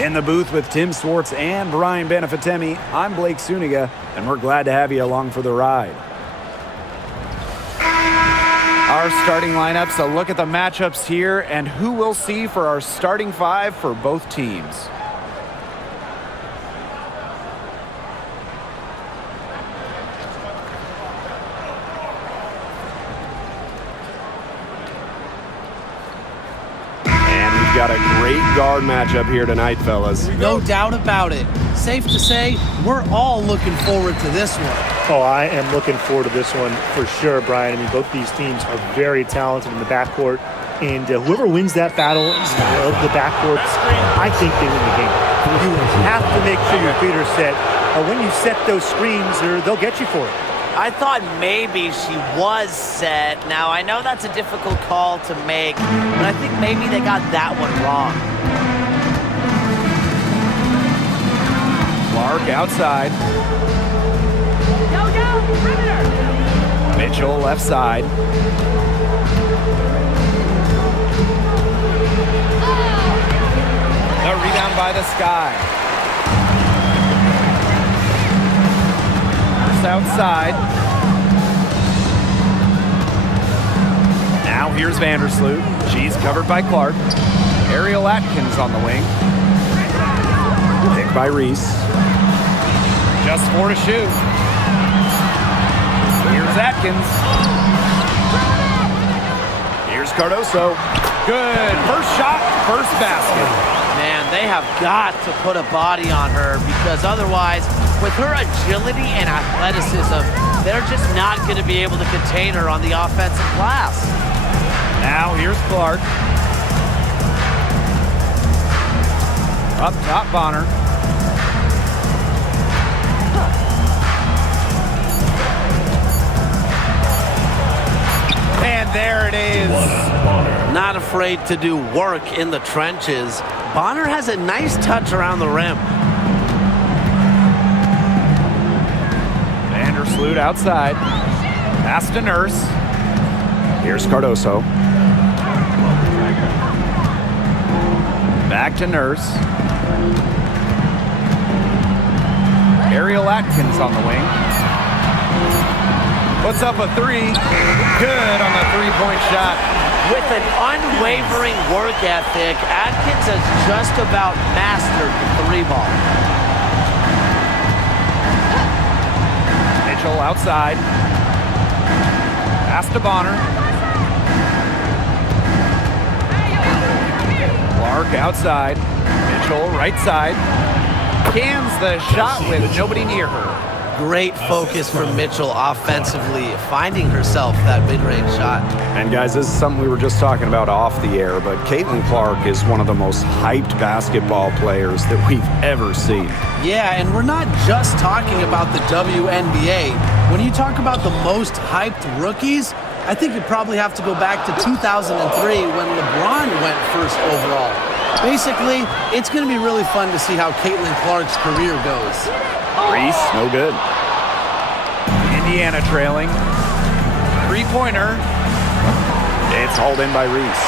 In the booth with Tim Swartz and Brian Benefitemi, I'm Blake Suniga, and we're glad to have you along for the ride. Our starting lineups, a look at the matchups here, and who we'll see for our starting five for both teams. Got a great guard matchup here tonight, fellas. No doubt about it. Safe to say, we're all looking forward to this one. Oh, I am looking forward to this one for sure, Brian. I mean, both these teams are very talented in the backcourt, and whoever wins that battle of the backcourts, I think they win the game. You have to make sure your feet are set. When you set those screens, they'll get you for it. I thought maybe she was set. Now, I know that's a difficult call to make, but I think maybe they got that one wrong. Clark outside. Perimeter. Mitchell left side. The rebound by the Sky. Outside. Now here's Vandersloot. She's covered by Clark. Ariel Atkins on the wing. Picked by Reese. Just 4 to shoot. Here's Atkins. Here's Cardoso. Good. First shot, first basket. Man, they have got to put a body on her because otherwise, with her agility and athleticism, they're just not going to be able to contain her on the offensive glass. Now here's Clark. Up top, Bonner. And there it is. Not afraid to do work in the trenches. Bonner has a nice touch around the rim. Vandersloot outside. Pass to Nurse. Here's Cardoso. Back to Nurse. Ariel Atkins on the wing. Puts up a three. Good on the three-point shot. With an unwavering work ethic, Atkins has just about mastered the three ball. Mitchell outside. Pass to Bonner. Clark outside. Mitchell right side. Cans the shot with nobody near her. Great focus from Mitchell offensively, finding herself that mid-range shot. And guys, this is something we were just talking about off the air, but Caitlin Clark is one of the most hyped basketball players that we've ever seen. Yeah, and we're not just talking about the WNBA. When you talk about the most hyped rookies, I think you probably have to go back to 2003 when LeBron went first overall. Basically, it's going to be really fun to see how Caitlin Clark's career goes. Reese, no good. Indiana trailing. Three-pointer. It's hauled in by Reese.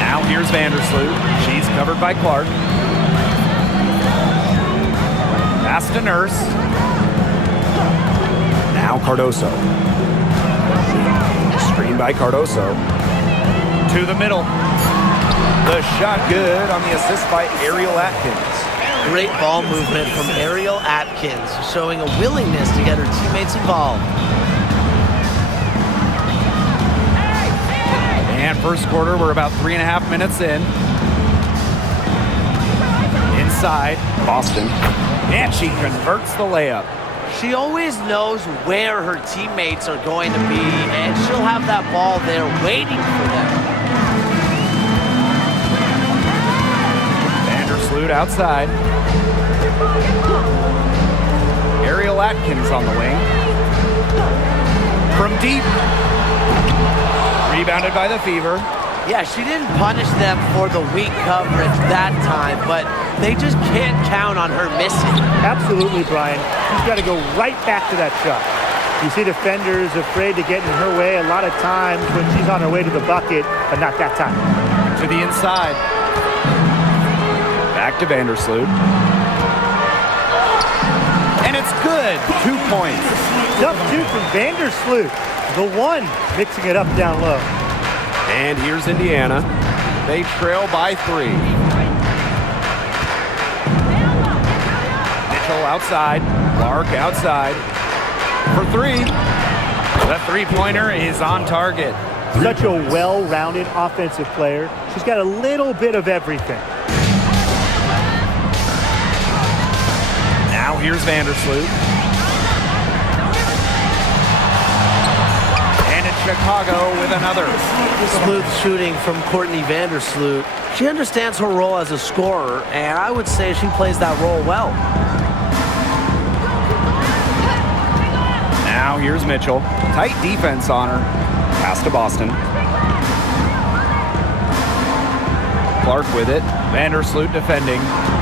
Now here's Vandersloot. She's covered by Clark. Pass to Nurse. Now Cardoso. Screen by Cardoso. To the middle. The shot good on the assist by Ariel Atkins. Great ball movement from Ariel Atkins, showing a willingness to get her teammates involved. And first quarter, we're about 3.5 minutes in. Inside, Boston. And she converts the layup. She always knows where her teammates are going to be, and she'll have that ball there waiting for them. Vandersloot outside. Ariel Atkins on the wing. From deep. Rebounded by the Fever. Yeah, she didn't punish them for the weak coverage that time, but they just can't count on her missing. Absolutely, Brian. She's got to go right back to that shot. You see defenders afraid to get in her way a lot of times when she's on her way to the bucket, but not that time. To the inside. Back to Vandersloot. And it's good. 2 points. Tough two from Vandersloot. The one mixing it up down low. And here's Indiana. They trail by 3. Mitchell outside. Clark outside. For 3. The three-pointer is on target. Such a well-rounded offensive player. She's got a little bit of everything. Now here's Vandersloot. And it's Chicago with another. Smooth shooting from Courtney Vandersloot. She understands her role as a scorer, and I would say she plays that role well. Now here's Mitchell. Tight defense on her. Pass to Boston. Clark with it. Vandersloot defending.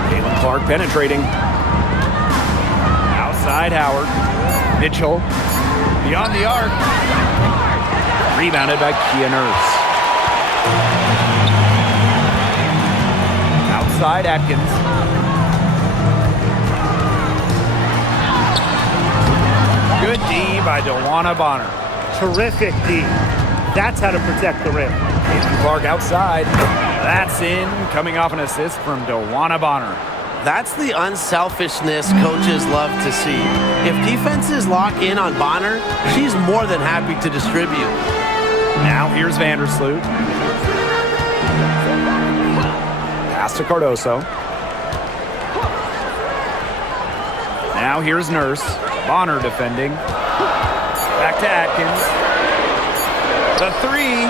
Caitlin Clark penetrating. Outside Howard. Mitchell. Beyond the arc. Rebounded by Kia Nurse. Outside Atkins. Good D by DeWanna Bonner. Terrific D. That's how to protect the rim. Caitlin Clark outside. That's in, coming off an assist from DeWanna Bonner. That's the unselfishness coaches love to see. If defenses lock in on Bonner, she's more than happy to distribute. Now here's Vandersloot. Pass to Cardoso. Now here's Nurse. Bonner defending. Back to Atkins. The 3.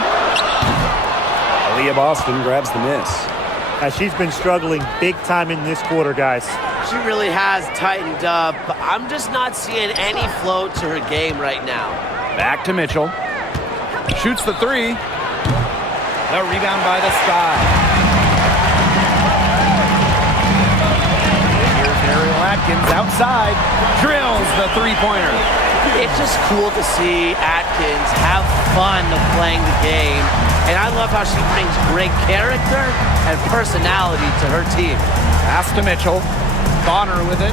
Aaliyah Boston grabs the miss. She's been struggling big time in this quarter, guys. She really has tightened up. I'm just not seeing any flow to her game right now. Back to Mitchell. Shoots the 3. The rebound by the Sky. Here's Ariel Atkins outside. Drills the three-pointer. It's just cool to see Atkins have fun playing the game. And I love how she brings great character and personality to her team. Pass to Mitchell. Bonner with it.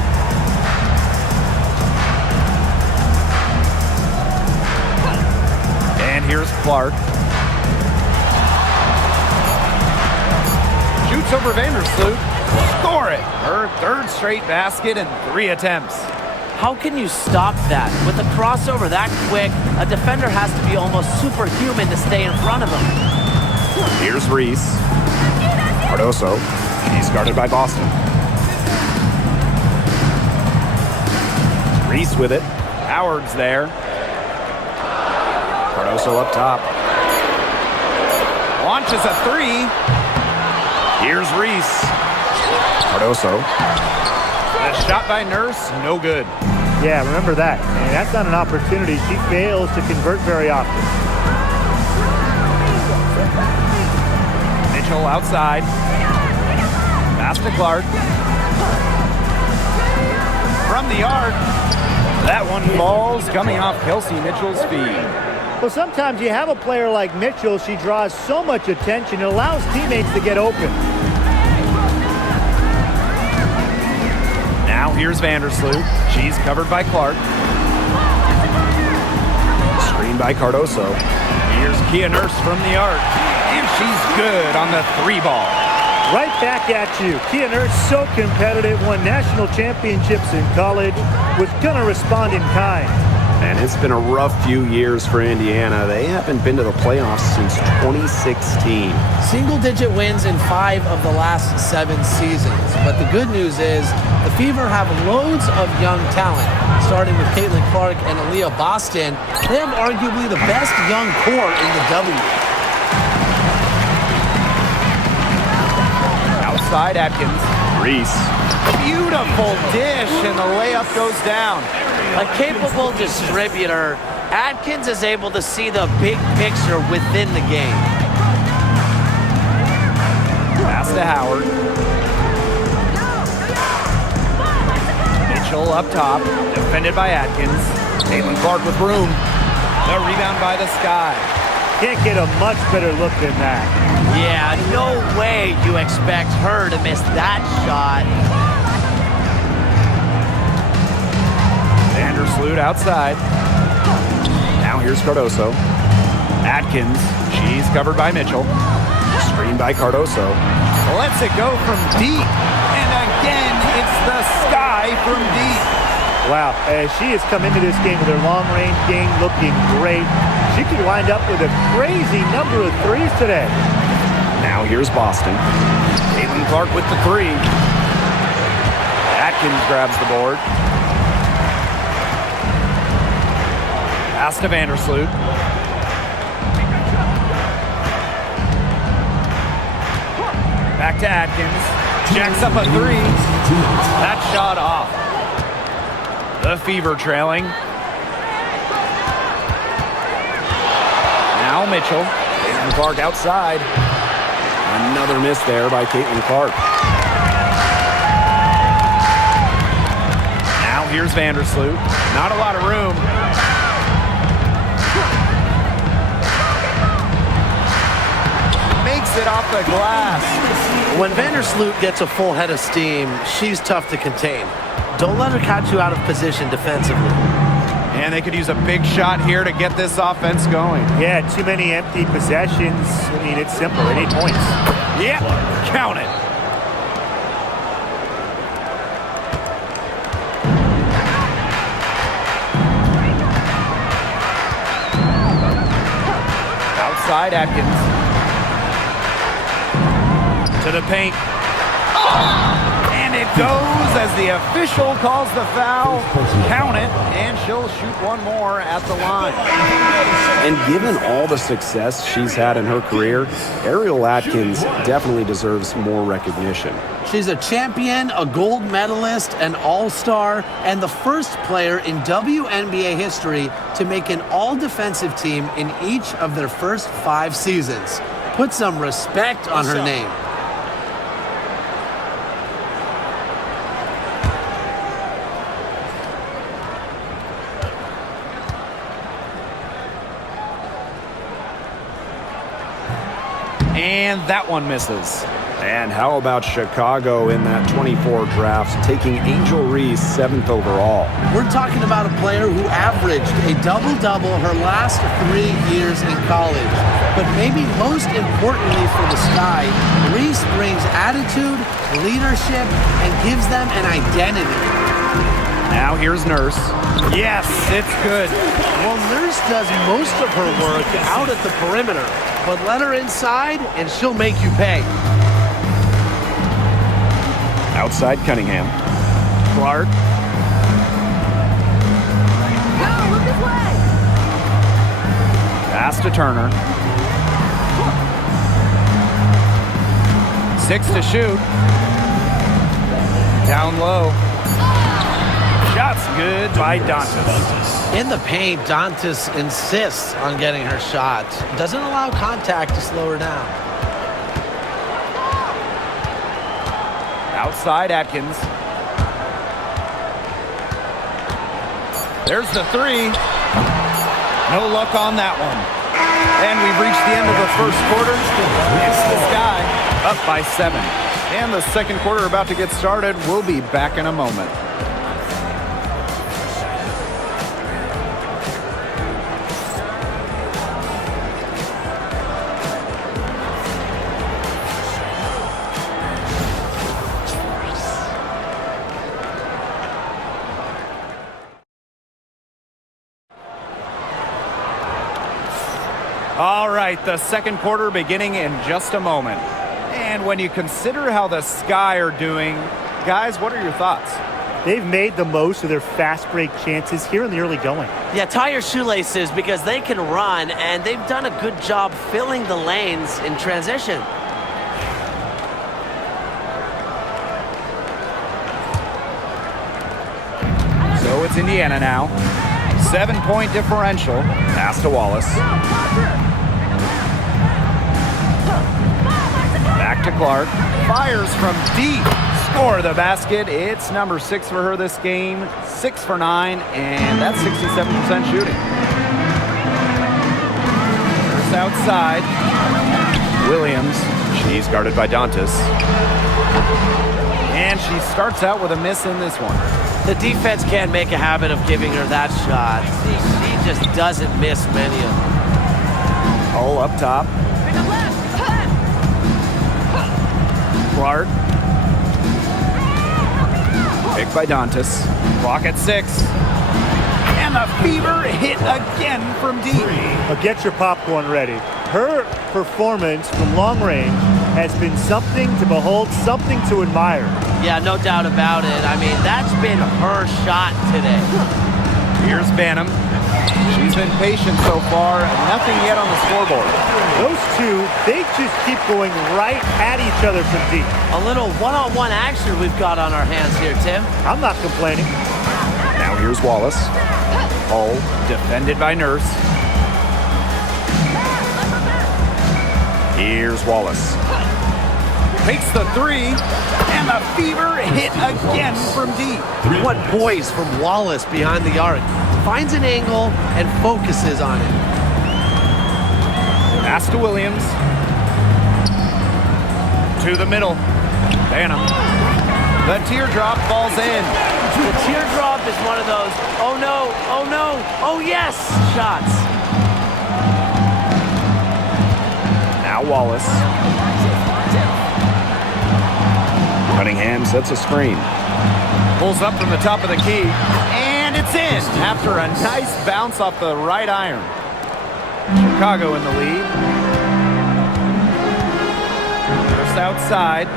And here's Clark. Shoots over Vandersloot. Score it. Her 3rd straight basket in 3 attempts. How can you stop that? With a crossover that quick, a defender has to be almost superhuman to stay in front of him. Here's Reese. Cardoso. He's guarded by Boston. Reese with it. Howard's there. Cardoso up top. Launches a 3. Here's Reese. Cardoso. A shot by Nurse, no good. Yeah, remember that. And that's not an opportunity she fails to convert very often. Mitchell outside. Pass to Clark. From the arc. That one falls, coming off Kelsey Mitchell's feed. Well, sometimes you have a player like Mitchell. She draws so much attention. It allows teammates to get open. Now here's Vandersloot. She's covered by Clark. Screen by Cardoso. Here's Kia Nurse from the arc. And she's good on the 3 ball. Right back at you. Kia Nurse, so competitive, won national championships in college, was going to respond in kind. And it's been a rough few years for Indiana. They haven't been to the playoffs since 2016. Single-digit wins in 5 of the last 7 seasons. But the good news is the Fever have loads of young talent. Starting with Caitlin Clark and Aaliyah Boston, they have arguably the best young core in the W. Outside Atkins. Reese. Beautiful dish, and the layup goes down. A capable distributor, Atkins is able to see the big picture within the game. Pass to Howard. Mitchell up top, defended by Atkins. Caitlin Clark with room. The rebound by the Sky. can't get a much better look than that. Yeah, no way you expect her to miss that shot. Vandersloot outside. Now here's Cardoso. Atkins, she's covered by Mitchell. Screen by Cardoso. Lets it go from deep. And again, it's the Sky from deep. Wow, she has come into this game with her long-range game looking great. She could wind up with a crazy number of threes today. Now here's Boston. Caitlin Clark with the three. Atkins grabs the board. Pass to Vandersloot. Back to Atkins. Jacks up a three. That shot off. The Fever trailing. Now Mitchell. Caitlin Clark outside. Another miss there by Caitlin Clark. Now here's Vandersloot. Not a lot of room. Makes it off the glass. When Vandersloot gets a full head of steam, she's tough to contain. Don't let her catch you out of position defensively. And they could use a big shot here to get this offense going. Yeah, too many empty possessions. I mean, it's simple. They need points. Yeah, count it. Outside Atkins. To the paint. And it goes as the official calls the foul. Count it, and she'll shoot one more at the line. And given all the success she's had in her career, Ariel Atkins definitely deserves more recognition. She's a champion, a gold medalist, an all-star, and the first player in WNBA history to make an all-defensive team in each of their first 5 seasons. Put some respect on her name. And that one misses. And how about Chicago in that 24 draft, taking Angel Reese 7th overall? We're talking about a player who averaged a double-double her last 3 years in college. But maybe most importantly for the Sky, Reese brings attitude, leadership, and gives them an identity. Now here's Nurse. Yes, it's good. Well, Nurse does most of her work out at the perimeter, but let her inside and she'll make you pay. Outside Cunningham. Clark. Go, look this way. Pass to Turner. 6 to shoot. Down low. Shot's good by Dantas. In the paint, Dantas insists on getting her shot. Doesn't allow contact to slow her down. Outside Atkins. There's the three. No luck on that one. And we've reached the end of the first quarter. It's the Sky up by 7. And the second quarter about to get started. We'll be back in a moment. All right, the second quarter beginning in just a moment. And when you consider how the Sky are doing, guys, what are your thoughts? They've made the most of their fast break chances here in the early going. Yeah, tie your shoelaces because they can run, and they've done a good job filling the lanes in transition. So it's Indiana now. 7-point differential. Pass to Wallace. Back to Clark. Fires from deep. Score the basket. It's number 6 for her this game. 6 for 9, and that's 67% shooting. There's Nurse outside. Williams. She's guarded by Dantas. And she starts out with a miss in this one. The defense can't make a habit of giving her that shot. She just doesn't miss many of them. All up top. Clark. Picked by Dantas. Clock at 6. And the fever hit again from deep. Get your popcorn ready. Her performance from long range has been something to behold, something to admire. Yeah, no doubt about it. I mean, that's been her shot today. Here's Banham. She's been patient so far. Nothing yet on the scoreboard. Those two, they just keep going right at each other from deep. A little one-on-one action we've got on our hands here, Tim. I'm not complaining. Now here's Wallace. Hull defended by Nurse. Here's Wallace. Takes the 3, and the fever hit again from deep. What poise from Wallace behind the arc. Finds an angle and focuses on it. Pass to Williams. To the middle. Banham. The teardrop falls in. The teardrop is one of those, oh no, oh no, oh yes, shots. Now Wallace. Cunningham sets a screen. Pulls up from the top of the key. And it's in after a nice bounce off the right iron. Chicago in the lead. First outside.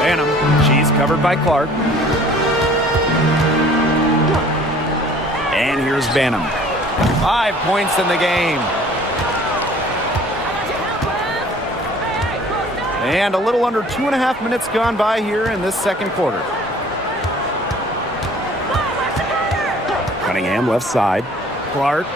Banham. She's covered by Clark. And here's Banham. 5 points in the game. And a little under 2.5 minutes gone by here in this second quarter. Cunningham left side. Clark.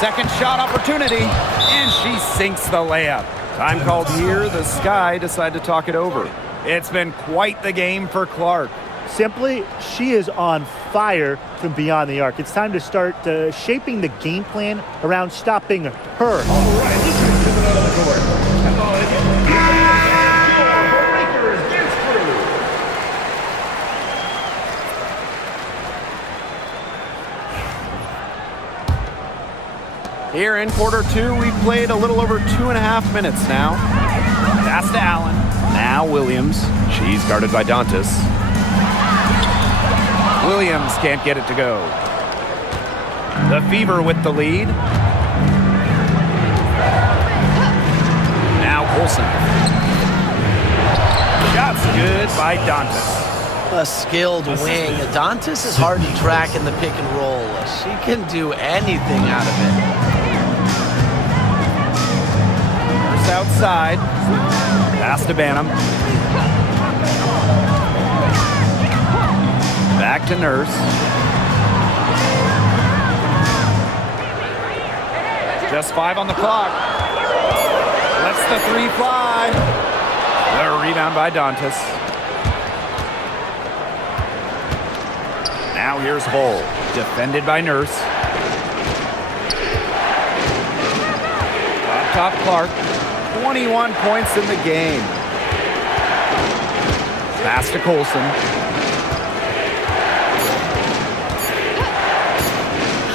Second shot opportunity. And she sinks the layup. Time called here. The Sky decide to talk it over. It's been quite the game for Clark. Simply, she is on fire from beyond the arc. It's time to start shaping the game plan around stopping her. Here in quarter 2, we've played a little over 2.5 minutes now. Pass to Allen. Now Williams. She's guarded by Dantas. Williams can't get it to go. The Fever with the lead. Now Colson. Shots good by Dantas. A skilled wing. Dantas is hard to track in the pick and roll. She can do anything out of it. First outside. Pass to Banham. Back to Nurse. Just 5 on the clock. Lets the 3 fly. The rebound by Dantas. Now here's Hull, defended by Nurse. Up top Clark, 21 points in the game. Pass to Colson.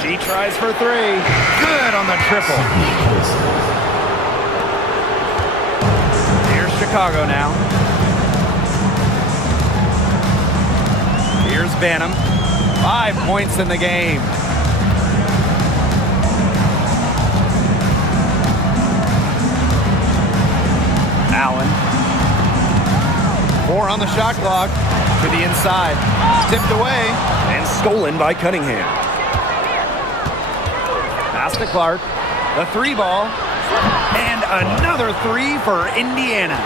She tries for 3. Good on the triple. Here's Chicago now. Here's Banham. 5 points in the game. Allen. 4 on the shot clock. To the inside. Tipped away. And stolen by Cunningham. Pass to Clark. The 3 ball. And another 3 for Indiana.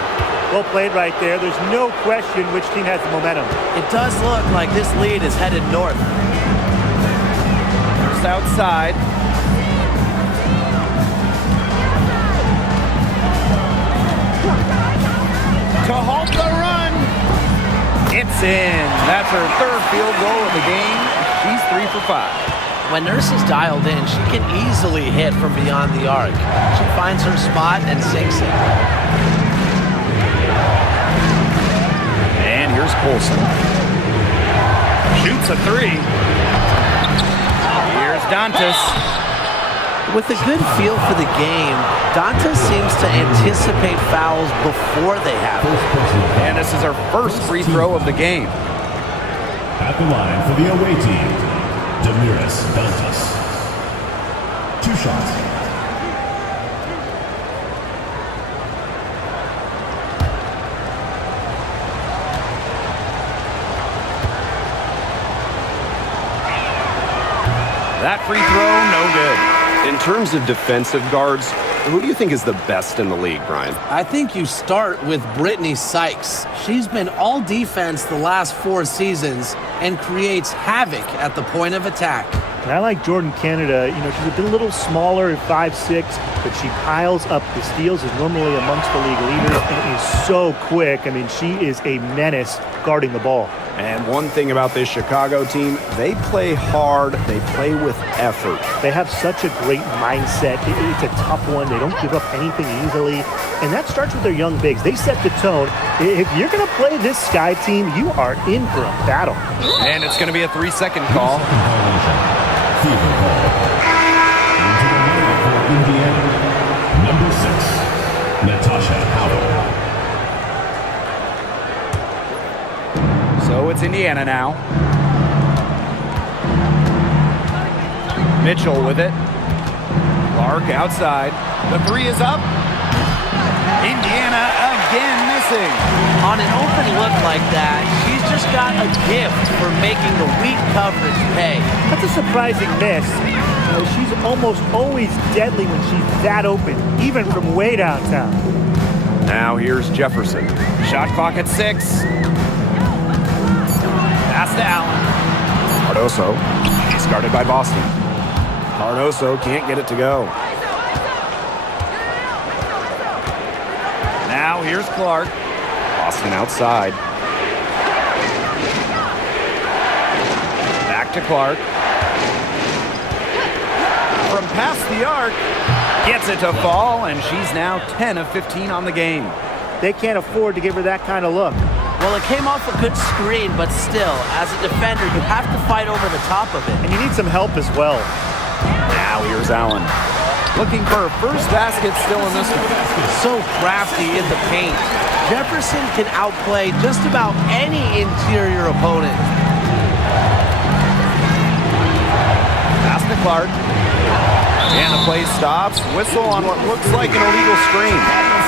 Well played right there. There's no question which team has the momentum. It does look like this lead is headed north. First outside. To halt the run. It's in. That's her 3rd field goal of the game. She's 3 for 5. When Nurse is dialed in, she can easily hit from beyond the arc. She finds her spot and sinks it. And here's Colson. Shoots a three. Here's Dantas. With a good feel for the game, Dantas seems to anticipate fouls before they happen. And this is her first free throw of the game. At the line for the away team, Damiris Dantas. 2 shots. That free throw, no good. In terms of defensive guards, who do you think is the best in the league, Brian? I think you start with Brittany Sykes. She's been all defense the last 4 seasons and creates havoc at the point of attack. And I like Jordan Canada. She's a little smaller at 5'6", but she piles up the steals, is normally amongst the league leaders, and is so quick. I mean, she is a menace guarding the ball. And one thing about this Chicago team, they play hard, they play with effort. They have such a great mindset. It's a tough one. They don't give up anything easily. And that starts with their young bigs. They set the tone. If you're going to play this Sky team, you are in for a battle. And it's going to be a 3-second call. Fever call. Into the line for Indiana, number 6, Natasha Howard. So it's Indiana now. Mitchell with it. Clark outside. The three is up. Indiana again missing. On an open look like that, she's just got a gift for making the weak coverage pay. That's a surprising miss. She's almost always deadly when she's that open, even from way downtown. Now here's Jefferson. Shot clock at 6. Pass to Allen. Cardoso. He's guarded by Boston. Cardoso can't get it to go. Now here's Clark. Boston outside. Back to Clark. From past the arc. Gets it to fall, and she's now 10 of 15 on the game. They can't afford to give her that kind of look. Well, it came off a good screen, but still, as a defender, you have to fight over the top of it. And you need some help as well. Now here's Allen. Looking for her first basket still in this one. So crafty in the paint. Jefferson can outplay just about any interior opponent. Pass to Clark. And the play stops. Whistle on what looks like an illegal screen.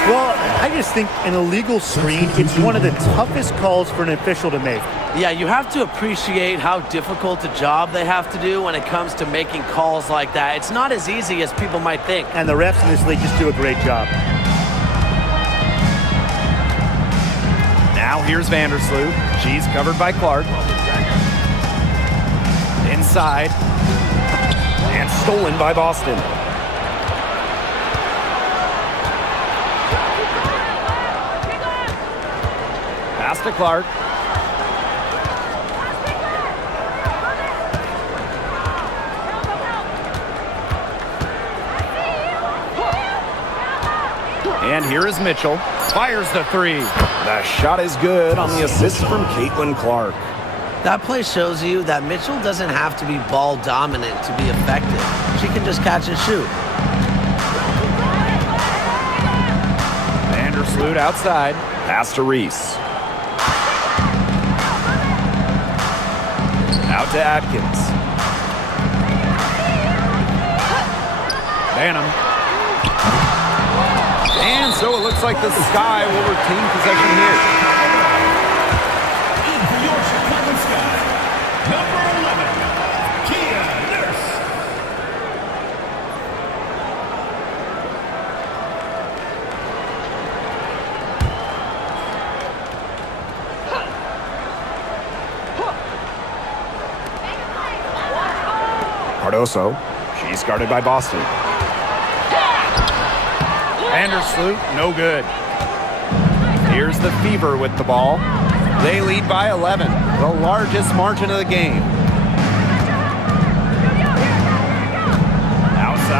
Well, I just think an illegal screen, it's one of the toughest calls for an official to make. Yeah, you have to appreciate how difficult a job they have to do when it comes to making calls like that. It's not as easy as people might think. And the refs in this league just do a great job. Now here's Vandersloot. She's covered by Clark. Inside. And stolen by Boston. Pass to Clark. And here is Mitchell. Fires the three. The shot is good on the assist from Caitlin Clark. That play shows you that Mitchell doesn't have to be ball dominant to be effective. She can just catch and shoot. Vandersloot outside. Pass to Reese. Out to Atkins. Banham. And so it looks like the Sky will retain possession here. In for your Chicago Sky, number 11, Kia Nurse. Cardoso. She's guarded by Boston. Vandersloot, no good. Here's the Fever with the ball. They lead by 11, the largest margin of the game.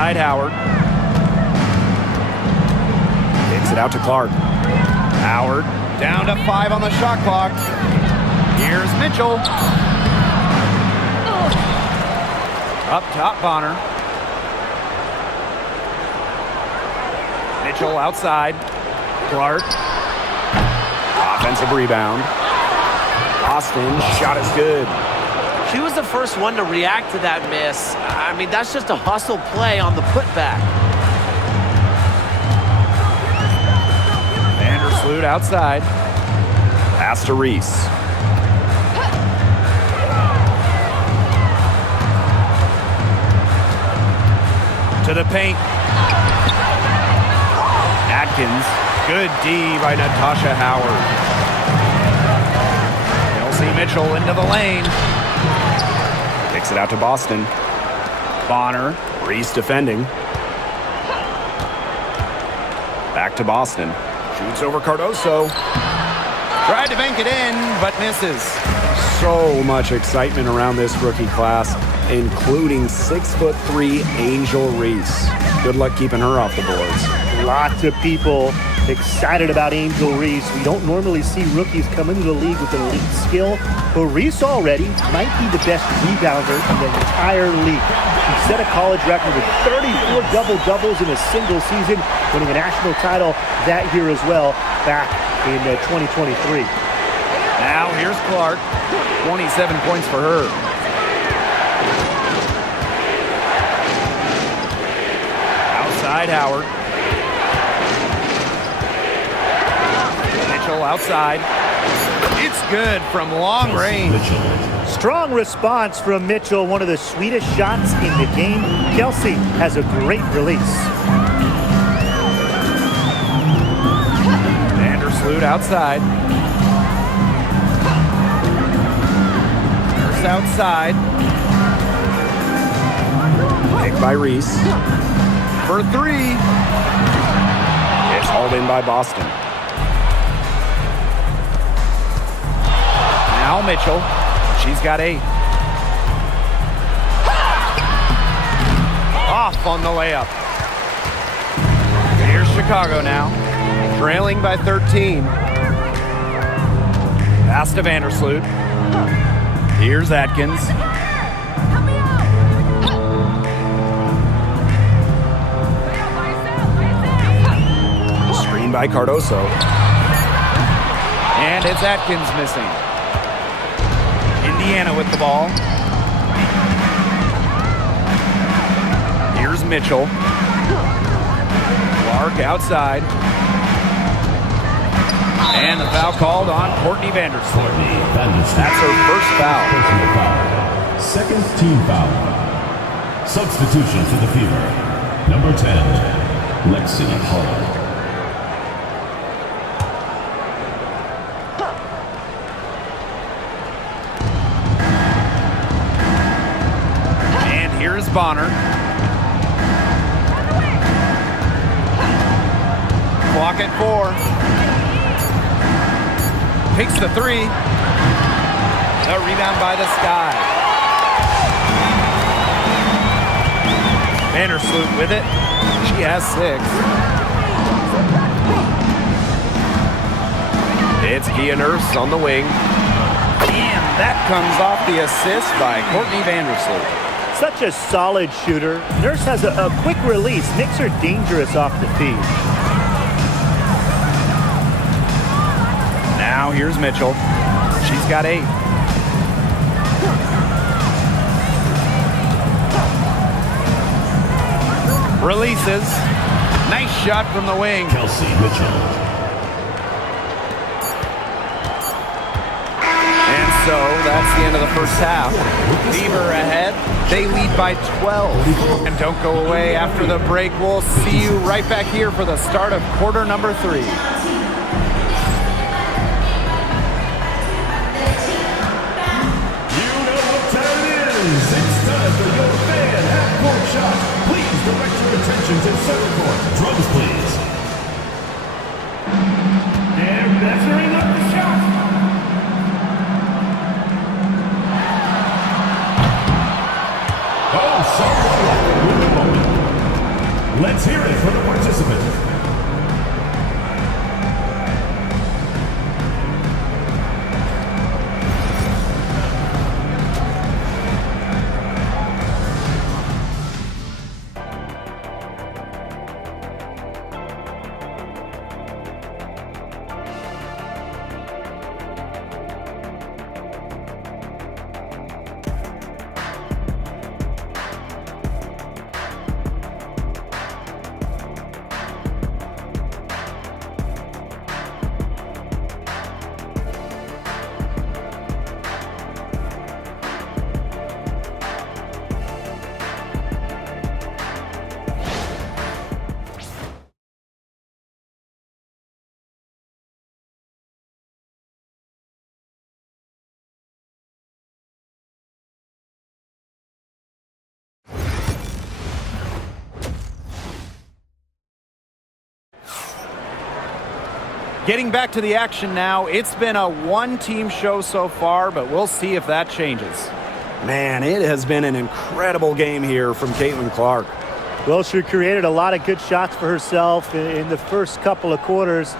Outside Howard. Kicks it out to Clark. Howard down to 5 on the shot clock. Here's Mitchell. Up top, Bonner. Mitchell outside. Clark. Offensive rebound. Boston, shot is good. She was the first one to react to that miss. I mean, that's just a hustle play on the putback. Vandersloot outside. Pass to Reese. To the paint. Atkins. Good D by Natasha Howard. Kelsey Mitchell into the lane. Kicks it out to Boston. Bonner. Reese defending. Back to Boston. Shoots over Cardoso. Tried to bank it in, but misses. So much excitement around this rookie class, including 6'3" Angel Reese. Good luck keeping her off the boards. Lots of people excited about Angel Reese. We don't normally see rookies come into the league with elite skill, but Reese already might be the best rebounder in the entire league. He set a college record with 34 double-doubles in a single season, winning a national title that year as well, back in 2023. Now here's Clark. 27 points for her. Outside Howard. Mitchell outside. It's good from long range. Strong response from Mitchell, one of the sweetest shots in the game. Kelsey has a great release. Vandersloot outside. There's outside. Picked by Reese. For 3. It's hauled in by Boston. Now Mitchell. She's got 8. Off on the layup. Here's Chicago now. Trailing by 13. Pass to Vandersloot. Here's Atkins. Screen by Cardoso. And it's Atkins missing. Indiana with the ball. Here's Mitchell. Clark outside. And the foul called on Courtney Vandersloot. That's her first foul. Second team foul. Substitution for the Fever. Number 10, Lexi Hall. Here's Bonner. Clock at 4. Takes the 3. The rebound by the Sky. Vandersloot with it. She has 6. It's Gia Nurse on the wing. And that comes off the assist by Courtney Vandersloot. Such a solid shooter. Nurse has a quick release. Knicks are dangerous off the feed. Now here's Mitchell. She's got 8. Releases. Nice shot from the wing. Kelsey Mitchell. So that's the end of the first half. Fever ahead. They lead by 12. And don't go away after the break. We'll see you right back here for the start of quarter number 3. You know what time it is. It's time for your fan half-court shot. Please direct your attention to center court. Drums, please. And measuring up the shot. Let's hear it for the participants. Getting back to the action now. It's been a one-team show so far, but we'll see if that changes. Man, it has been an incredible game here from Caitlin Clark. Well, she created a lot of good shots for herself in the first couple of quarters,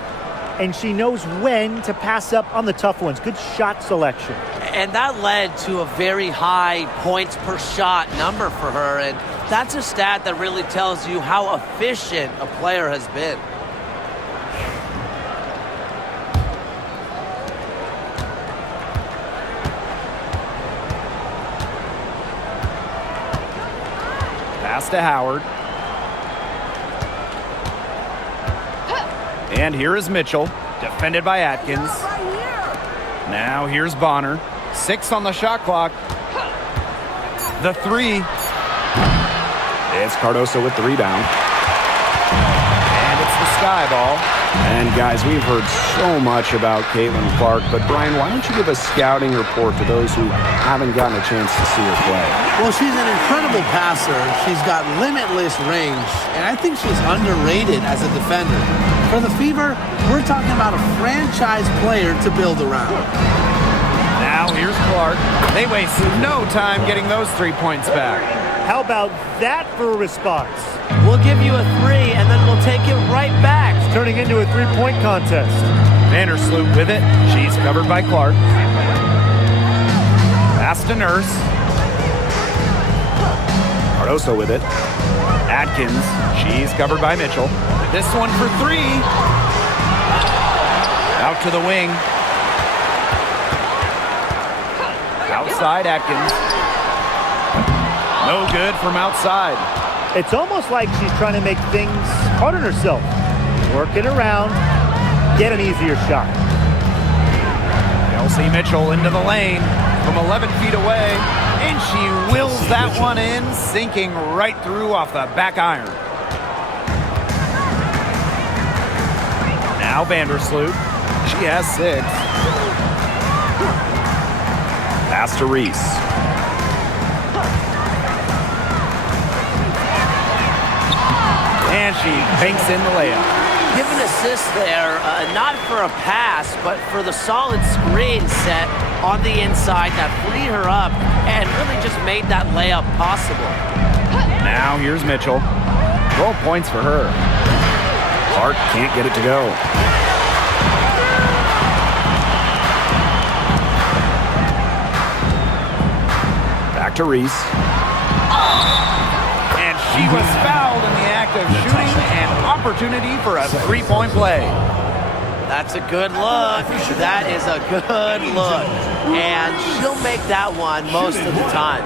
and she knows when to pass up on the tough ones. Good shot selection. And that led to a very high points per shot number for her, and that's a stat that really tells you how efficient a player has been. Pass to Howard. And here is Mitchell, defended by Atkins. Now here's Bonner. 6 on the shot clock. The 3. It's Cardoso with the rebound. And it's the sky ball. And guys, we've heard so much about Caitlin Clark, but Brian, why don't you give a scouting report to those who haven't gotten a chance to see her play? Well, she's an incredible passer. She's got limitless range, and I think she's underrated as a defender. For the Fever, we're talking about a franchise player to build around. Now here's Clark. They wasted no time getting those 3 points back. How about that for a response? We'll give you a 3, and then we'll take it right back. It's turning into a three-point contest. Vandersloot with it. She's covered by Clark. Pass to Nurse. Cardoso with it. Atkins. She's covered by Mitchell. This one for 3. Out to the wing. Outside Atkins. No good from outside. It's almost like she's trying to make things hard on herself. Work it around, get an easier shot. Kelsey Mitchell into the lane from 11 feet away, and she wills that one in, sinking right through off the back iron. Now Vandersloot. She has 6. Pass to Reese. And she banks in the layup. Give an assist there, not for a pass, but for the solid screen set on the inside that freed her up and really just made that layup possible. Now here's Mitchell. 12 points for her. Clark can't get it to go. Back to Reese. And she was fouled in the act of shooting, an opportunity for a 3-point play. That's a good look. That is a good look. And she'll make that one most of the time.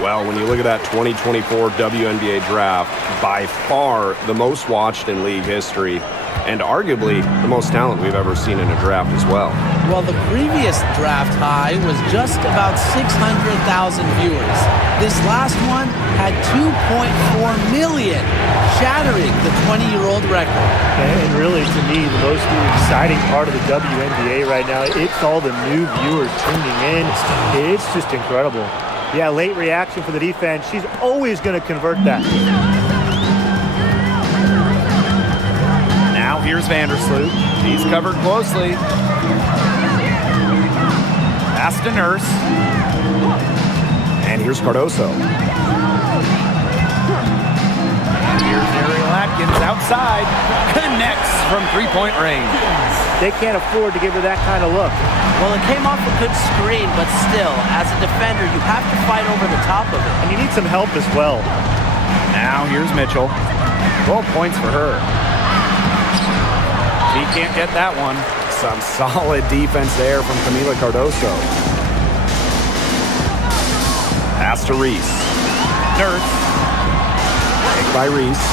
Well, when you look at that 2024 WNBA draft, by far the most watched in league history, and arguably the most talent we've ever seen in a draft as well. Well, the previous draft high was just about 600,000 viewers. This last one had 2.4 million, shattering the 20-year-old record. And really, to me, the most exciting part of the WNBA right now, it's all the new viewers tuning in. It's just incredible. Yeah, late reaction for the defense. She's always going to convert that. Now here's Vandersloot. He's covered closely. Pass to Nurse. And here's Cardoso. Here's Ariel Atkins outside. Connects from three-point range. They can't afford to give her that kind of look. Well, it came off a good screen, but still, as a defender, you have to fight over the top of it. And you need some help as well. Now here's Mitchell. 12 points for her. She can't get that one. Some solid defense there from Camila Cardoso. Pass to Reese. Nurse. Picked by Reese.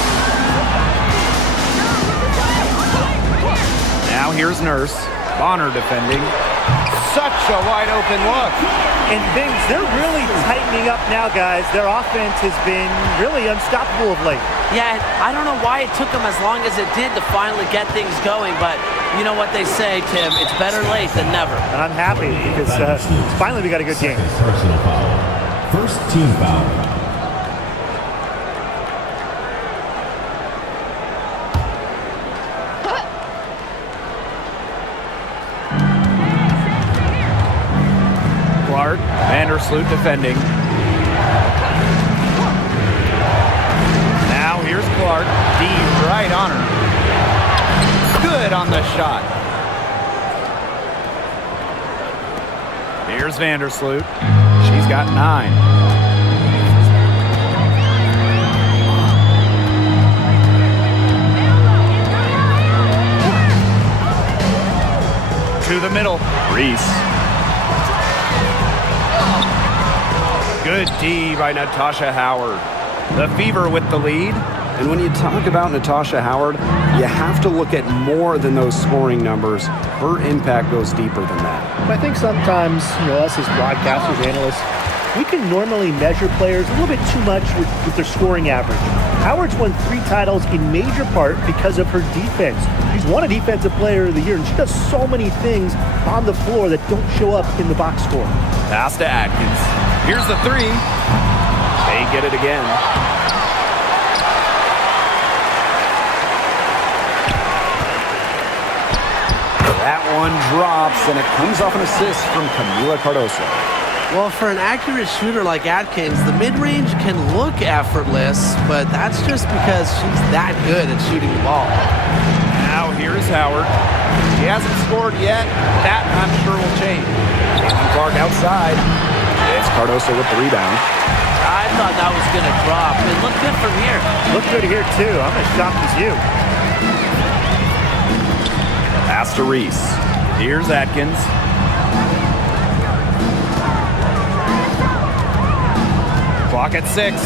Now here's Nurse. Bonner defending. Such a wide open look. And things, they're really tightening up now, guys. Their offense has been really unstoppable of late. Yeah, I don't know why it took them as long as it did to finally get things going, but you know what they say, Tim, it's better late than never. And I'm happy because finally we got a good game. Personal foul. First team foul. Clark. Vandersloot defending. Now here's Clark. D right on her. Good on the shot. Here's Vandersloot. She's got 9. To the middle. Reese. Good D by Natasha Howard. The Fever with the lead. And when you talk about Natasha Howard, you have to look at more than those scoring numbers. Her impact goes deeper than that. I think sometimes, us as broadcasters, analysts, we can normally measure players a little bit too much with their scoring average. Howard's won 3 titles in major part because of her defense. She's won a Defensive Player of the Year, and she does so many things on the floor that don't show up in the box score. Pass to Atkins. Here's the 3. They get it again. That one drops, and it comes off an assist from Camila Cardoso. Well, for an accurate shooter like Atkins, the mid-range can look effortless, but that's just because she's that good at shooting the ball. Now here's Howard. He hasn't scored yet. That I'm sure will change. Clark outside. It's Cardoso with the rebound. I thought that was going to drop. It looked good from here. Looked good here, too. I'm as shocked as you. Pass to Reese. Here's Atkins. Clock at 6.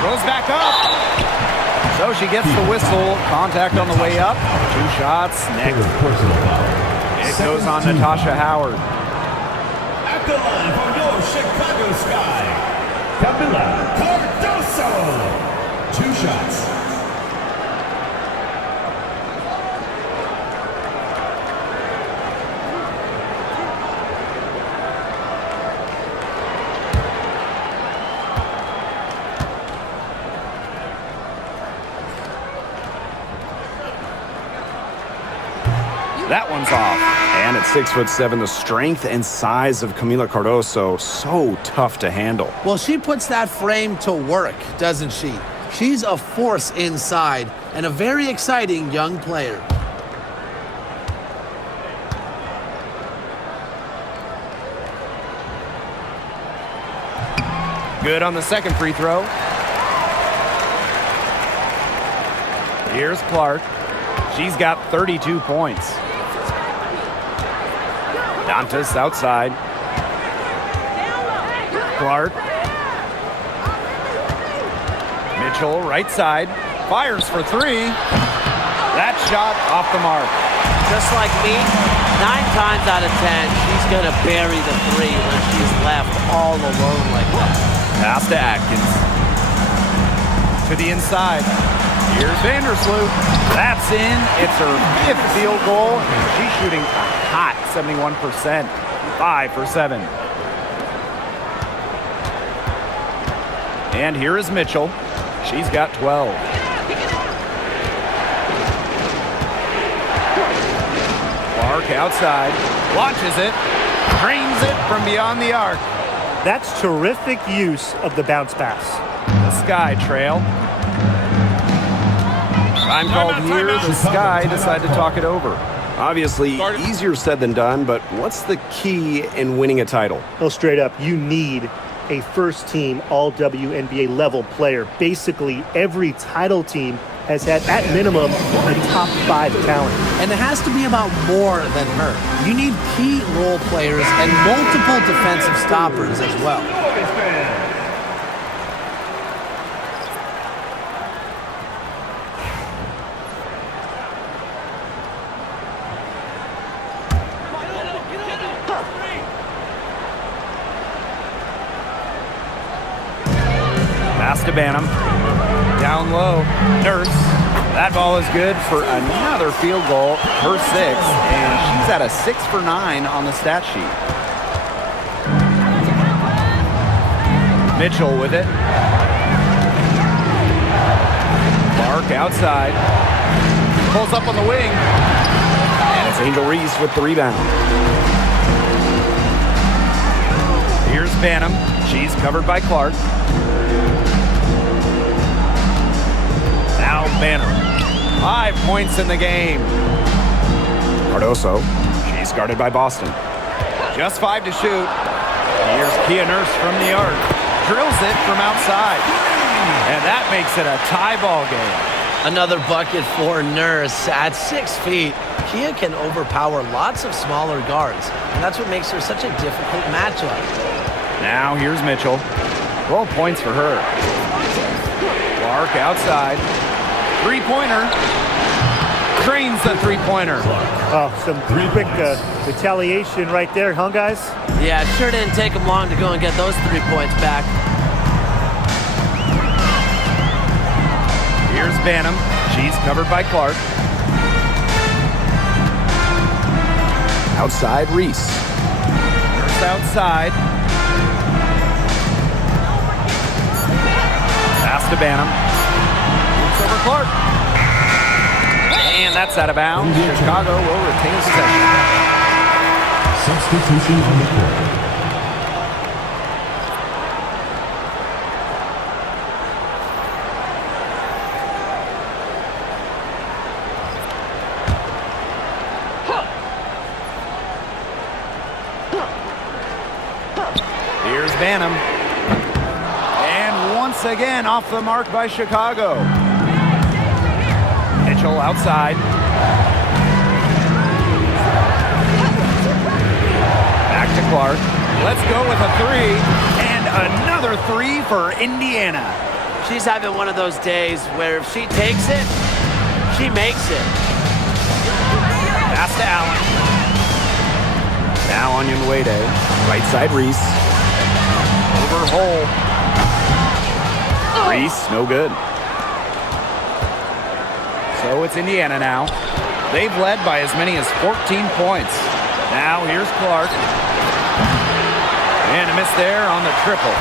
Goes back up. So she gets the whistle. Contact on the way up. 2 shots next. Personal foul. It goes on Natasha Howard. At the line from your Chicago Sky, Camila Cardoso. 2 shots. That one's off. And at 6'7", the strength and size of Camila Cardoso, so tough to handle. Well, she puts that frame to work, doesn't she? She's a force inside and a very exciting young player. Good on the second free throw. Here's Clark. She's got 32 points. Dantas outside. Clark. Mitchell right side. Fires for three. That shot off the mark. Just like me, 9 times out of 10, she's going to bury the three when she's left all alone like that. Pass to Atkins. To the inside. Here's Vandersloot. That's in. It's her 5th field goal. And she's shooting a hot 71%. 5 for 7. And here is Mitchell. She's got 12. Clark outside. Launches it. Drains it from beyond the arc. That's terrific use of the bounce pass. The Sky trail. Time called here. The Sky decide to talk it over. Obviously, easier said than done, but what's the key in winning a title? Well, straight up, you need a first-team all-WNBA level player. Basically, every title team has had, at minimum, a top 5 talent. And it has to be about more than her. You need key role players and multiple defensive stoppers as well. Pass to Banham. Down low. Nurse. That ball is good for another field goal, her 6th, and she's at a 6 for 9 on the stat sheet. Mitchell with it. Clark outside. Pulls up on the wing. And it's Angel Reese with the rebound. Here's Banham. She's covered by Clark. Now Banham. 5 points in the game. Cardoso. She's guarded by Boston. Just 5 to shoot. Here's Kia Nurse from the arc. Drills it from outside. And that makes it a tie ball game. Another bucket for Nurse. At 6 feet, Kia can overpower lots of smaller guards. And that's what makes her such a difficult matchup. Now here's Mitchell. 12 points for her. Clark outside. Three-pointer. Drains the three-pointer. Oh, some quick retaliation right there, huh, guys? Yeah, it sure didn't take them long to go and get those 3 points back. Here's Banham. She's covered by Clark. Outside, Reese. Nurse outside. Pass to Banham. Moves over Clark. And that's out of bounds. Chicago will retain possession. Substitution on the court. Here's Banham. And once again off the mark by Chicago. Mitchell outside. Back to Clark. Let's go with a 3. And another 3 for Indiana. She's having one of those days where if she takes it, she makes it. Pass to Allen. Now on Wade. Right side, Reese. Over hole. Reese, no good. So it's Indiana now. They've led by as many as 14 points. Now here's Clark. And a miss there on the triple.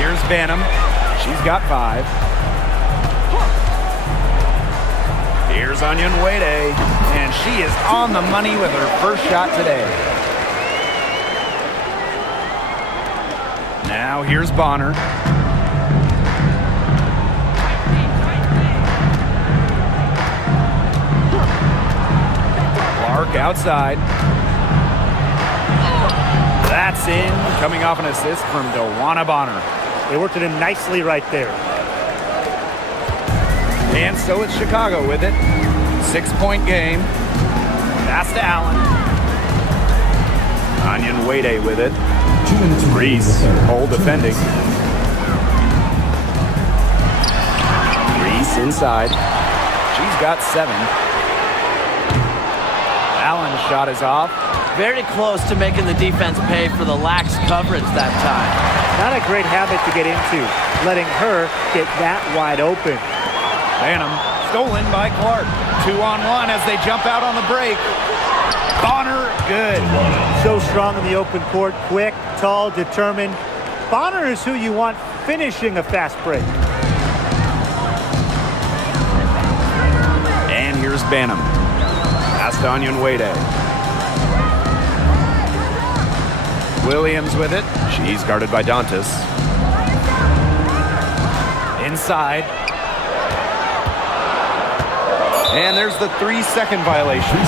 Here's Banham. She's got 5. Here's Wade. And she is on the money with her first shot today. Now here's Bonner. Clark outside. That's in, coming off an assist from DeWanna Bonner. They worked it in nicely right there. And so it's Chicago with it. 6-point game. Pass to Allen. Wade with it. 2 minutes. Reese, hole defending. Reese inside. She's got 7. Allen's shot is off. Very close to making the defense pay for the lax coverage that time. Not a great habit to get into, letting her get that wide open. Banham stolen by Clark. 2-on-1 as they jump out on the break. Bonner, good. So strong in the open court, quick, tall, determined. Bonner is who you want finishing a fast break. And here's Banham. Pass to Onyenwere. Williams with it. She's guarded by Dantas. Inside. And there's the 3-second violation.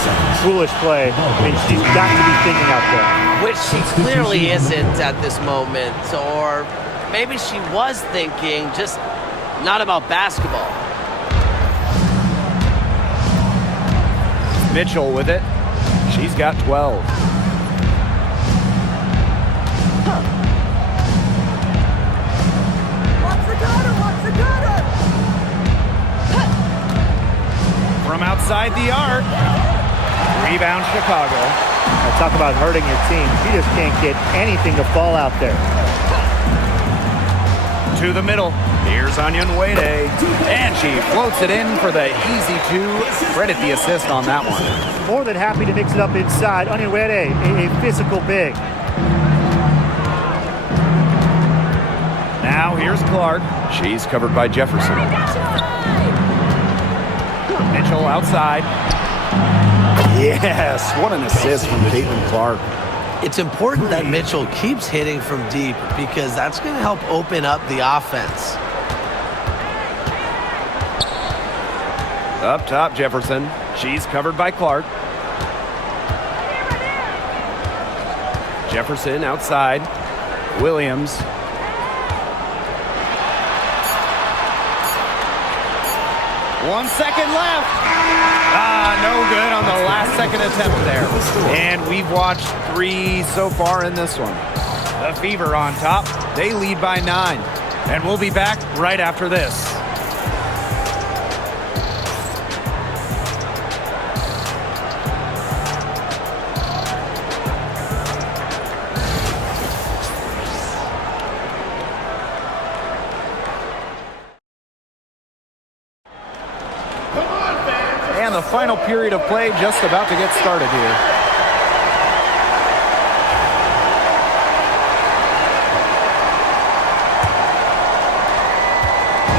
Foolish play. I mean, she's got to be thinking out there. Which she clearly isn't at this moment. Or maybe she was thinking, just not about basketball. Mitchell with it. She's got 12. Watch the cutter! From outside the arc. Rebound Chicago. Now talk about hurting your team. She just can't get anything to fall out there. To the middle. Here's Onyenwere. And she floats it in for the easy 2. Credit the assist on that one. More than happy to mix it up inside. Onyenwere, a physical big. Now here's Clark. She's covered by Jefferson. Mitchell outside. Yes, what an assist from Caitlin Clark. It's important that Mitchell keeps hitting from deep because that's going to help open up the offense. Up top, Jefferson. She's covered by Clark. Jefferson outside. Williams. One second left. No good on the last second attempt there. And we've watched 3 so far in this one. The Fever on top. They lead by 9. And we'll be back right after this. And the final period of play just about to get started here.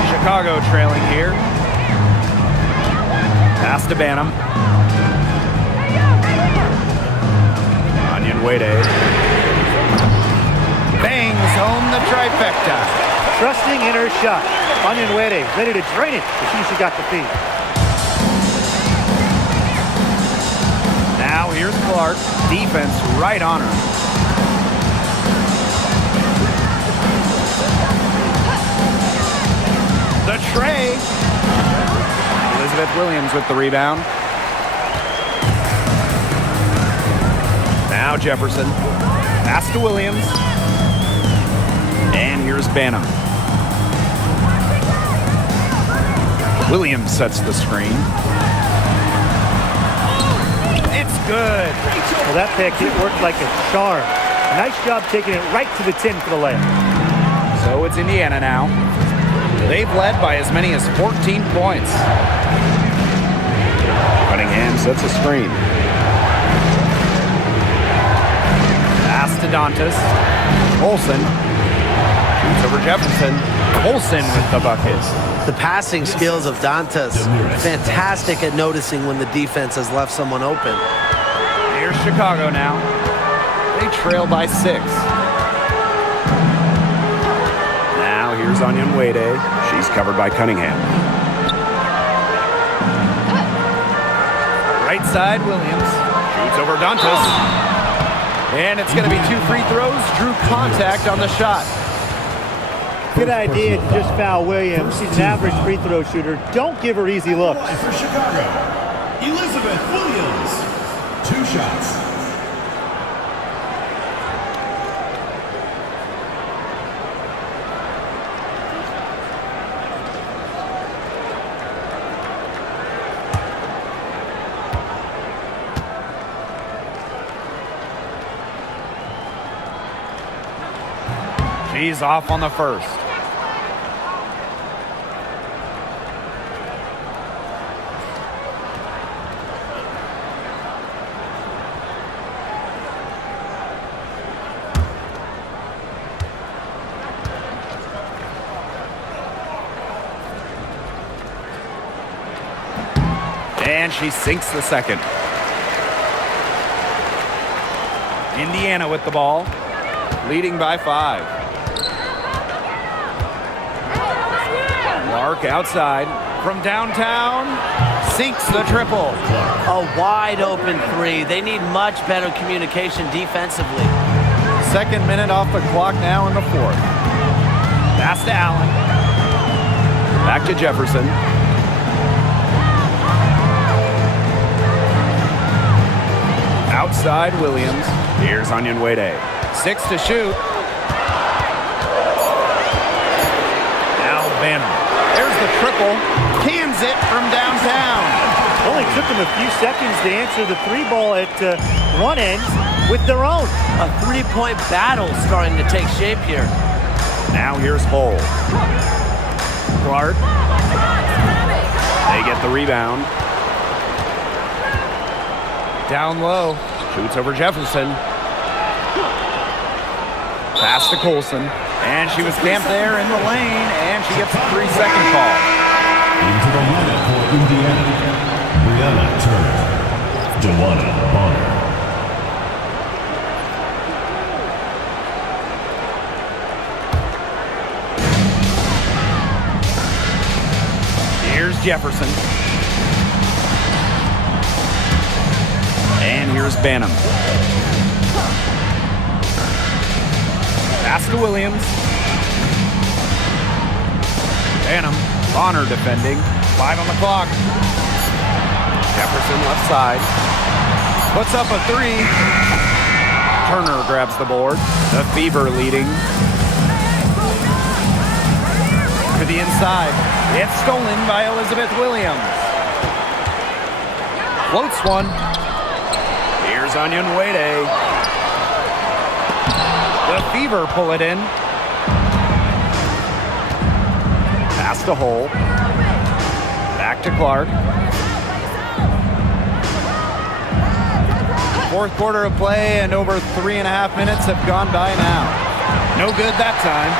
Chicago trailing here. Pass to Banham. Onyenwere. Bangs home the trifecta. Trusting in her shot. Onyenwere ready to drain it as soon as she got the feed. Now here's Clark. Defense right on her. The tray. Elizabeth Williams with the rebound. Now Jefferson. Pass to Williams. And here's Banham. Williams sets the screen. It's good. Well, that pick, it worked like a charm. Nice job taking it right to the tin for the layup. So it's Indiana now. They've led by as many as 14 points. Cunningham sets a screen. Pass to Dantas. Olsen. Shoots over Jefferson. Olsen with the bucket. The passing skills of Dantas, fantastic at noticing when the defense has left someone open. Here's Chicago now. They trail by 6. Now here's Onyenwere. She's covered by Cunningham. Right side, Williams. Shoots over Dantas. And it's going to be 2 free throws. Drew contact on the shot. Good idea to just foul Williams. She's an average free throw shooter. Don't give her easy looks. For Chicago, Elizabeth Williams. 2 shots. She's off on the first. And she sinks the second. Indiana with the ball, leading by 5. Clark outside from downtown, sinks the triple. A wide open three. They need much better communication defensively. Second minute off the clock now in the fourth. Pass to Allen. Back to Jefferson. Outside Williams. Here's Onyenwere. 6 to shoot. Now Banner. There's the triple. Cans it from downtown. Only took them a few seconds to answer the three ball at one end with their own. A three-point battle starting to take shape here. Now here's Hull. Clark. They get the rebound. Down low. Shoots over Jefferson. Pass to Colson. And she was camped there in the lane, and she gets a 3-second call. Into the lineup for Indiana, Brianna Turner, Joanna Bonner. Here's Jefferson. And here's Banham. Pass to Williams. Banham, Bonner defending. 5 on the clock. Jefferson left side. Puts up a 3. Turner grabs the board. The Fever leading. To the inside. It's stolen by Elizabeth Williams. Floats one. Here's Onyenwere. The Fever pull it in. Pass to Hull. Back to Clark. Fourth quarter of play and over 3.5 minutes have gone by now. No good that time.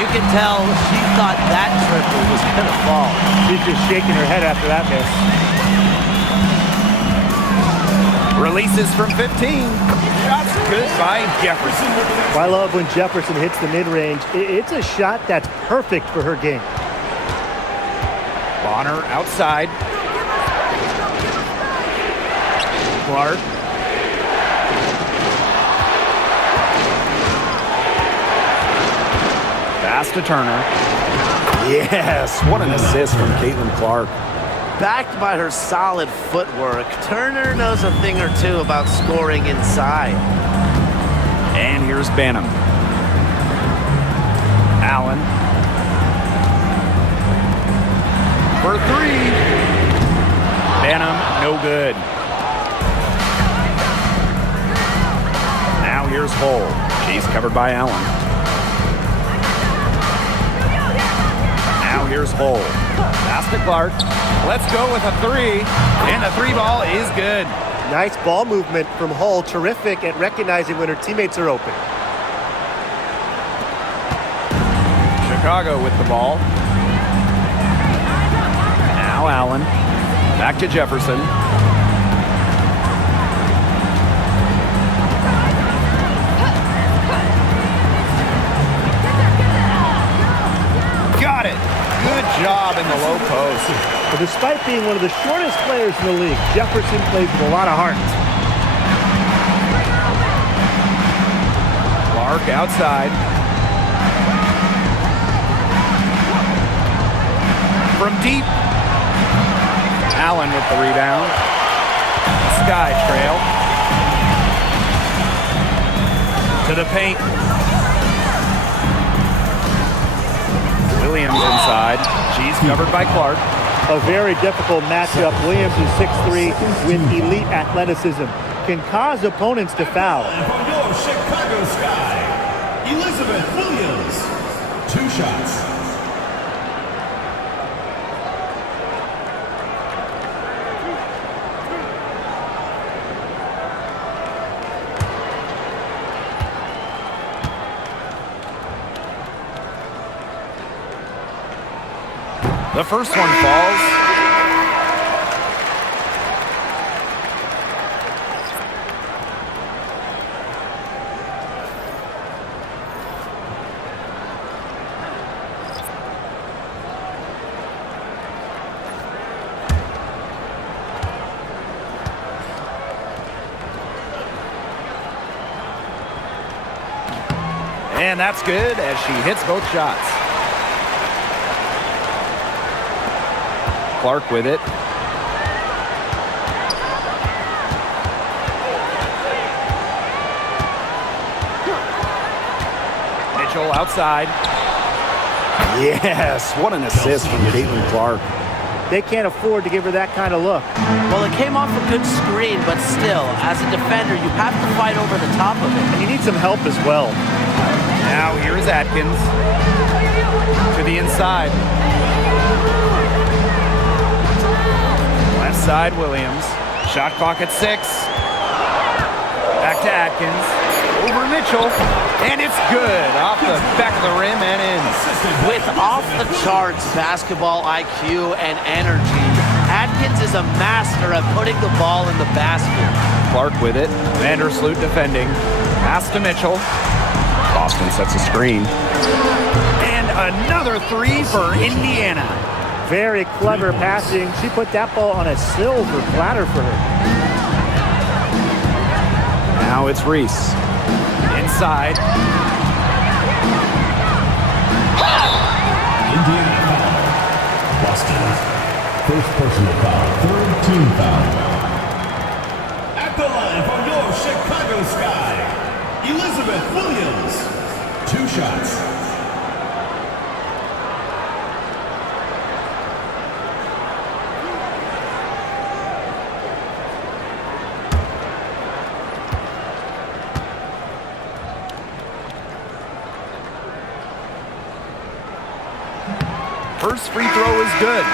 You can tell she thought that triple was going to fall. She's just shaking her head after that miss. Releases from 15. Shots good by Jefferson. I love when Jefferson hits the mid-range. It's a shot that's perfect for her game. Bonner outside. Clark. Pass to Turner. Yes, what an assist from Caitlin Clark. Backed by her solid footwork, Turner knows a thing or two about scoring inside. And here's Banham. Allen. For 3. Banham, no good. Now here's Hull. She's covered by Allen. Now here's Hull. Pass to Clark. Let's go with a 3. And the 3 ball is good. Nice ball movement from Hull. Terrific at recognizing when her teammates are open. Chicago with the ball. Now Allen. Back to Jefferson. Got it. Good job in the low post. But despite being one of the shortest players in the league, Jefferson plays with a lot of heart. Clark outside. From deep. Allen with the rebound. Sky trail. To the paint. Williams inside. She's covered by Clark. A very difficult matchup. Williams is 6'3" with elite athleticism. Can cause opponents to foul. And from your Chicago sky, Elizabeth Williams. 2 shots. The first one falls. And that's good as she hits both shots. Clark with it. Mitchell outside. Yes, what an assist from Caitlin Clark. They can't afford to give her that kind of look. Well, it came off a good screen, but still, as a defender, you have to fight over the top of it. And you need some help as well. Now here's Atkins to the inside. Left side, Williams. Shot clock at 6. Back to Atkins. Over Mitchell. And it's good. Off the back of the rim and in. With off-the-charts basketball IQ and energy, Atkins is a master at putting the ball in the basket. Clark with it. Vandersloot defending. Pass to Mitchell. Boston sets a screen. And another 3 for Indiana. Very clever passing. She put that ball on a silver platter for her. Now it's Reese. Inside. Indiana foul. Boston. First personal foul. 3rd team foul. At the line for your Chicago Sky, Elizabeth Williams. 2 shots. First free throw is good.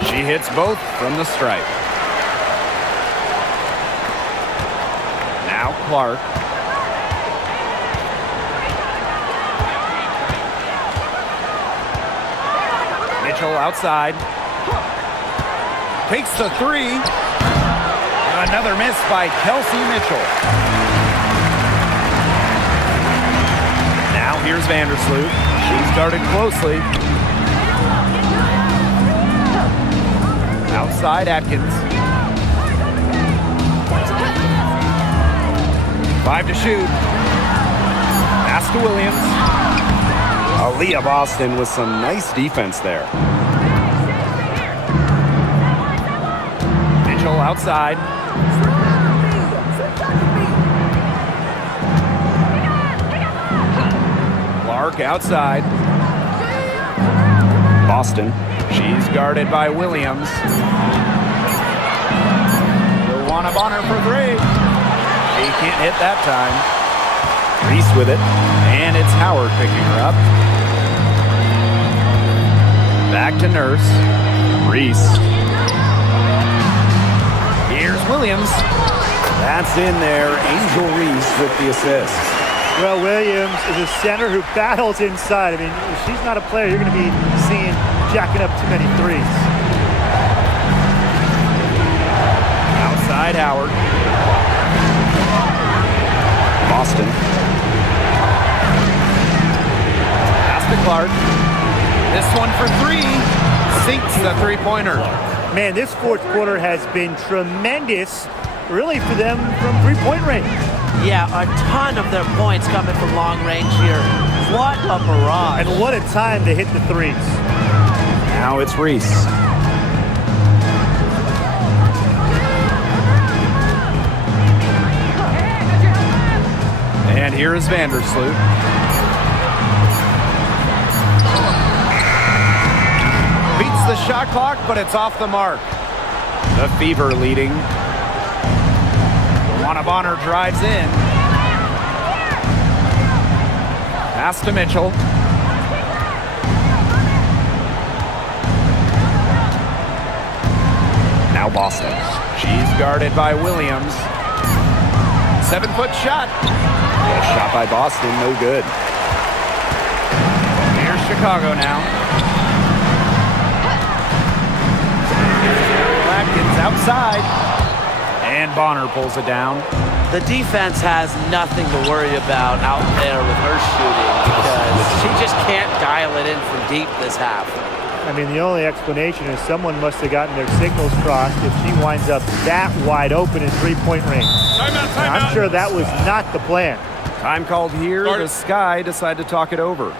She hits both from the stripe. Now Clark. Mitchell outside. Takes the 3. Another miss by Kelsey Mitchell. Now here's Vandersloot. She's guarded closely. Outside Atkins. 5 to shoot. Pass to Williams. Aaliyah Boston with some nice defense there. Mitchell outside. Clark outside. Boston. She's guarded by Williams. They'll want up on her for 3. She can't hit that time. Reese with it. And it's Howard picking her up. Back to Nurse. Reese. Here's Williams. That's in there. Angel Reese with the assist. Well, Williams is a center who battles inside. I mean, if she's not a player, you're going to be seeing jacking up too many 3s. Outside Howard. Boston. Pass to Clark. This one for 3. Sinks the 3-pointer. Man, this fourth quarter has been tremendous, really, for them from 3-point range. Yeah, a ton of their points coming from long range here. What a barrage. And what a time to hit the 3s. Now it's Reese. And here is Vandersloot. Beats the shot clock, but it's off the mark. The Fever leading. Luana Bonner drives in. Pass to Mitchell. Now Boston. She's guarded by Williams. 7-foot shot. A shot by Boston, no good. Here's Chicago now. Atkins outside. And Bonner pulls it down. The defense has nothing to worry about out there with her shooting because she just can't dial it in from deep this half. I mean, the only explanation is someone must have gotten their signals crossed if she winds up that wide open in three-point range. I'm sure that was not the plan. Time called here. The Sky decide to talk it over.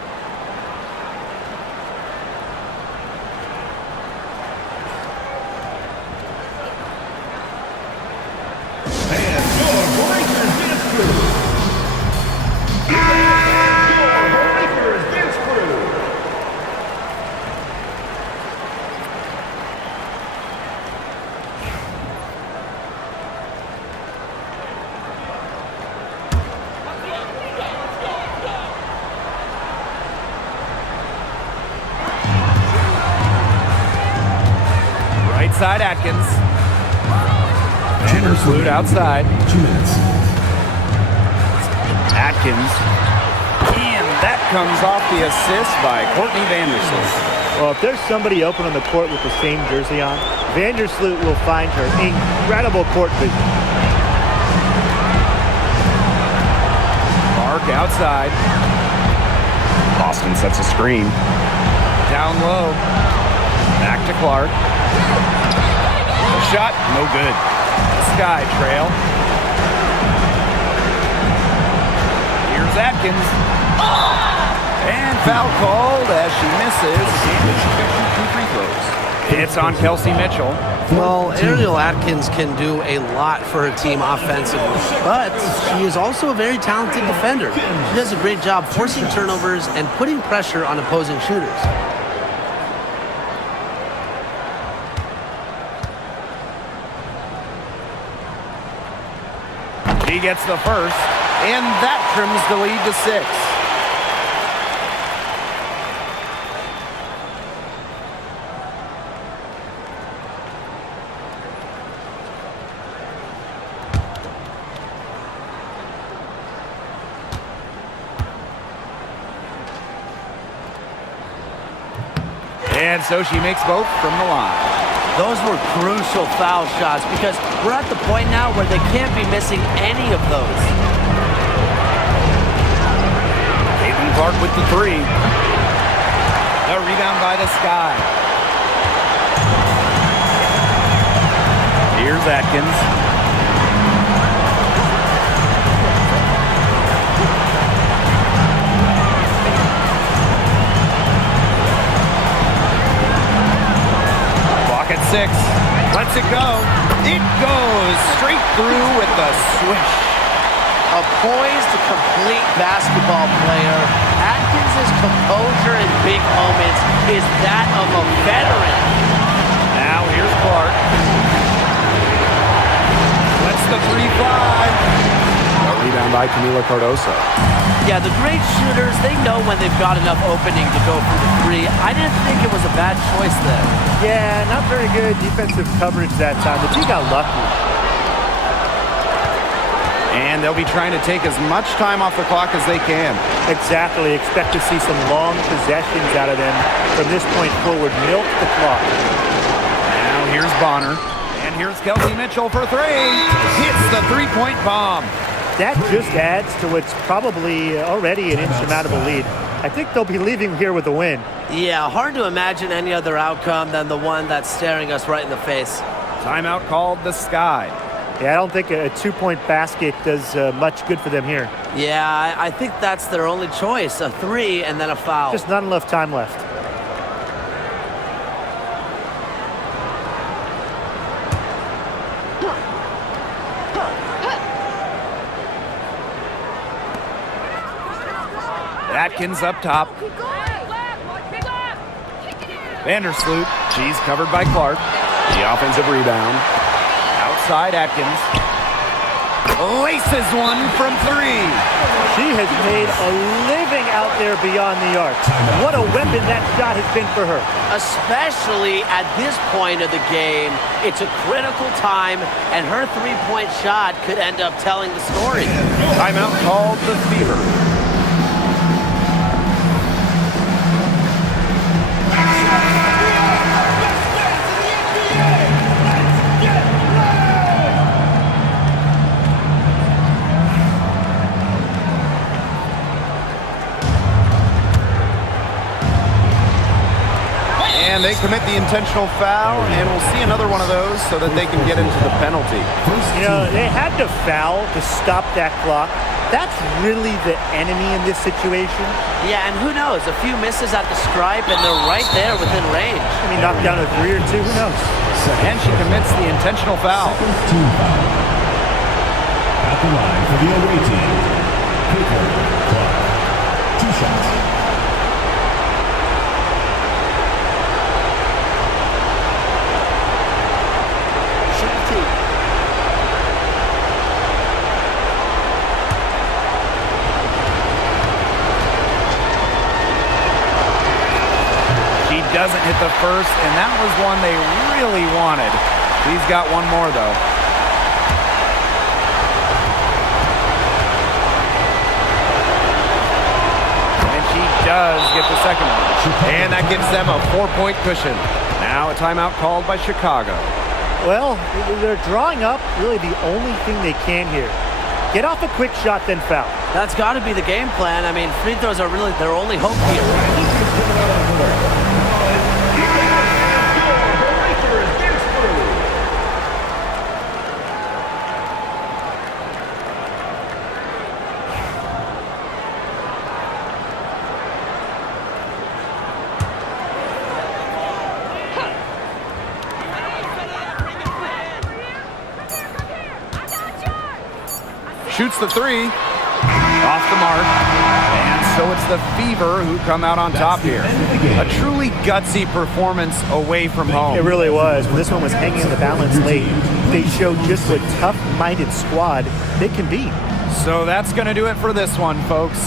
Side Atkins. Vandersloot outside. 2 minutes. Atkins. And that comes off the assist by Courtney Vandersloot. Well, if there's somebody open on the court with the same jersey on, Vandersloot will find her incredible court vision. Clark outside. Boston sets a screen. Down low. Back to Clark. Shot, no good. Sky trail. Here's Atkins. And foul called as she misses. Two free throws. It's on Kelsey Mitchell. Well, Ariel Atkins can do a lot for her team offensively, but she is also a very talented defender. She does a great job forcing turnovers and putting pressure on opposing shooters. He gets the first, and that trims the lead to 6. And so she makes both from the line. Those were crucial foul shots because we're at the point now where they can't be missing any of those. Caitlin Clark with the 3. The rebound by the Sky. Here's Atkins. Clock at 6. Lets it go. It goes straight through with the swish. A poised, complete basketball player. Atkins' composure in big moments is that of a veteran. Now here's Clark. Lets the 3 fly. A rebound by Camila Cardoso. Yeah, the great shooters, they know when they've got enough opening to go for the 3. I didn't think it was a bad choice there. Yeah, not very good defensive coverage that time, but she got lucky. And they'll be trying to take as much time off the clock as they can. Exactly. Expect to see some long possessions out of them from this point forward. Milk the clock. Now here's Bonner. And here's Kelsey Mitchell for 3. Hits the 3-point bomb. That just adds to what's probably already an insurmountable lead. I think they'll be leaving here with a win. Yeah, hard to imagine any other outcome than the one that's staring us right in the face. Timeout called the Sky. Yeah, I don't think a 2-point basket does much good for them here. Yeah, I think that's their only choice, a 3 and then a foul. Just not enough time left. Atkins up top. Vandersloot. She's covered by Clark. The offensive rebound. Outside Atkins. Laces one from three. She has made a living out there beyond the arc. What a weapon that shot has been for her. Especially at this point of the game, it's a critical time, and her three-point shot could end up telling the story. Timeout called the Fever. And they commit the intentional foul, and we'll see another one of those so that they can get into the penalty. You know, they had to foul to stop that clock. That's really the enemy in this situation. Yeah, and who knows? A few misses at the stripe, and they're right there within range. I mean, knock down a three or two, who knows? And she commits the intentional foul. Team foul. At the line for the away team, Clark. 2 shots. Doesn't hit the first, and that was one they really wanted. He's got one more, though. And she does get the second one. And that gives them a 4-point cushion. Now a timeout called by Chicago. Well, they're drawing up really the only thing they can here. Get off a quick shot, then foul. That's got to be the game plan. I mean, free throws are really their only hope here. Shoots the three. Off the mark. And so it's the Fever who come out on top here. A truly gutsy performance away from home. It really was. When this one was hanging in the balance late, they showed just what tough-minded squad they can be. So that's going to do it for this one, folks.